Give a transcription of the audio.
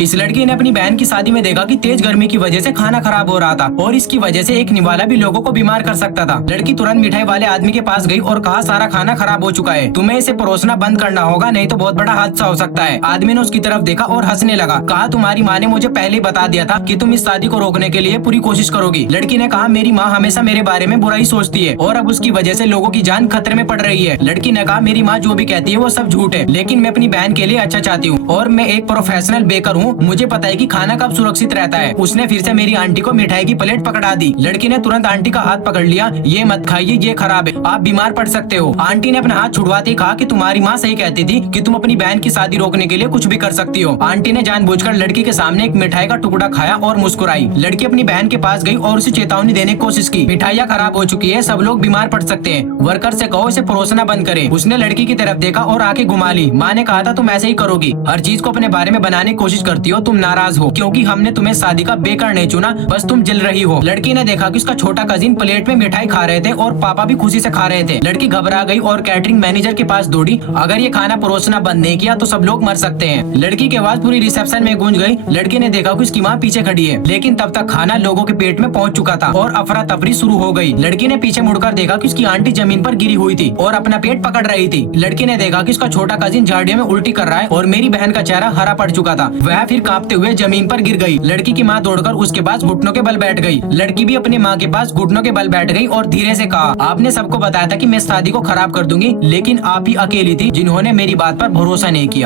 इस लड़की ने अपनी बहन की शादी में देखा कि तेज गर्मी की वजह से खाना खराब हो रहा था और इसकी वजह से एक निवाला भी लोगों को बीमार कर सकता था। लड़की तुरंत मिठाई वाले आदमी के पास गई और कहा, सारा खाना खराब हो चुका है, तुम्हें इसे परोसना बंद करना होगा, नहीं तो बहुत बड़ा हादसा हो सकता है। आदमी ने उसकी तरफ देखा और हंसने लगा। कहा, तुम्हारी माँ ने मुझे पहले ही बता दिया था कि तुम इस शादी को रोकने के लिए पूरी कोशिश करोगी। लड़की ने कहा, मेरी माँ हमेशा मेरे बारे में बुरा ही सोचती है और अब उसकी वजह से लोगों की जान खतरे में पड़ रही है। लड़की ने कहा, मेरी माँ जो भी कहती है वो सब झूठ है, लेकिन मैं अपनी बहन के लिए अच्छा चाहती हूँ और मैं एक प्रोफेशनल बेकर हूँ, मुझे पता है कि खाना कब सुरक्षित रहता है। उसने फिर से मेरी आंटी को मिठाई की प्लेट पकड़ा दी। लड़की ने तुरंत आंटी का हाथ पकड़ लिया। ये मत खाइए, ये खराब है, आप बीमार पड़ सकते हो। आंटी ने अपना हाथ छुड़वाते ही कहा कि तुम्हारी माँ सही कहती थी कि तुम अपनी बहन की शादी रोकने के लिए कुछ भी कर सकती हो। आंटी ने जानबूझकर लड़की के सामने एक मिठाई का टुकड़ा खाया और मुस्कुराई। लड़की अपनी बहन के पास गई और उसे चेतावनी देने की कोशिश की, मिठाइयाँ खराब हो चुकी है, सब लोग बीमार पड़ सकते हैं, वर्कर से कहो इसे परोसना बंद करे। उसने लड़की की तरफ देखा और आंखें घुमा ली। माँ ने कहा था, तुम ऐसे ही करोगी, हर चीज को अपने बारे में बनाने की कोशिश करती हो, तुम नाराज हो क्योंकि हमने तुम्हें शादी का बेकार नहीं चुना, बस तुम जल रही हो। लड़की ने देखा कि उसका छोटा कजिन प्लेट में मिठाई खा रहे थे और पापा भी खुशी से खा रहे थे। लड़की घबरा गई और कैटरिंग मैनेजर के पास दौड़ी। अगर ये खाना परोसना बंद नहीं किया तो सब लोग मर सकते हैं। लड़की की आवाज पूरी रिसेप्शन में गूंज गई। लड़की ने देखा कि उसकी माँ पीछे खड़ी है, लेकिन तब तक खाना लोगों के पेट में पहुंच चुका था और अफरा तफरी शुरू हो गई। लड़की ने पीछे मुड़कर देखा कि उसकी आंटी जमीन पर गिरी हुई थी और अपना पेट पकड़ रही थी। लड़की ने देखा कि उसका छोटा कजिन झाड़ियों में उल्टी कर रहा है और मेरी बहन का चेहरा हरा पड़ चुका था। वह फिर कांपते हुए जमीन पर गिर गई। लड़की की माँ दौड़कर उसके पास घुटनों के बल बैठ गई। लड़की भी अपनी माँ के पास घुटनों के बल बैठ गई और धीरे से कहा, आपने सबको बताया था कि मैं शादी को खराब कर दूंगी, लेकिन आप ही अकेली थी जिन्होंने मेरी बात पर भरोसा नहीं किया।